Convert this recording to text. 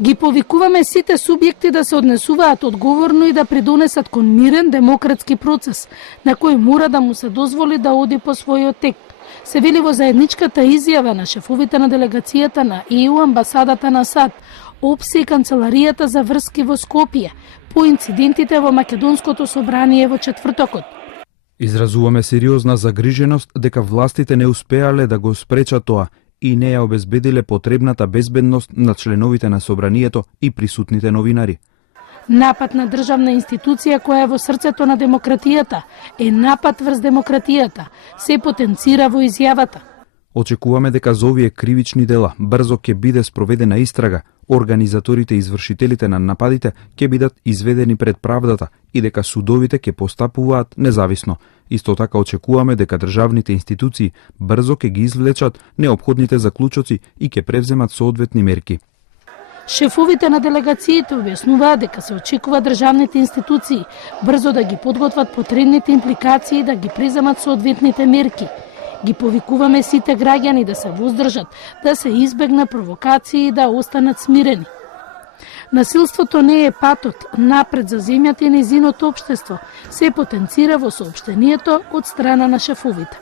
Ги повикуваме сите субјекти да се однесуваат одговорно и да придонесат кон мирен демократски процес, на кој мора да му се дозволи да оди по својот тек, се вели во заедничката изјава на шефовите на делегацијата на ЕУ, амбасадата на САД, ОПСЕ и Канцеларијата за врски во Скопје по инцидентите во Македонското собрание во четвртокот. Изразуваме сериозна загриженост дека властите не успеале да го спречат тоа и не ја обезбедиле потребната безбедност на членовите на собранието и присутните новинари. Напад на државна институција која е во срцето на демократијата е напад врз демократијата, се потенцира во изјавата. Очекуваме дека за овие кривични дела брзо ќе биде спроведена истрага, организаторите и извршителите на нападите ќе бидат изведени пред правдата и дека судовите ќе постапуваат независно. Исто така очекуваме дека државните институции брзо ќе ги извлечат неопходните заклучоци и ќе превземат соодветни мерки. Шефовите на делегациите објаснуваат дека се очекува државните институции брзо да ги подготват потребните импликации и да ги преземат соодветните мерки. Ги повикуваме сите граѓани да се воздржат, да се избегна провокации и да останат смирени. Насилството не е патот напред за земјата и нејзиното општество, се потенцира во соопштението од страна на шефовите.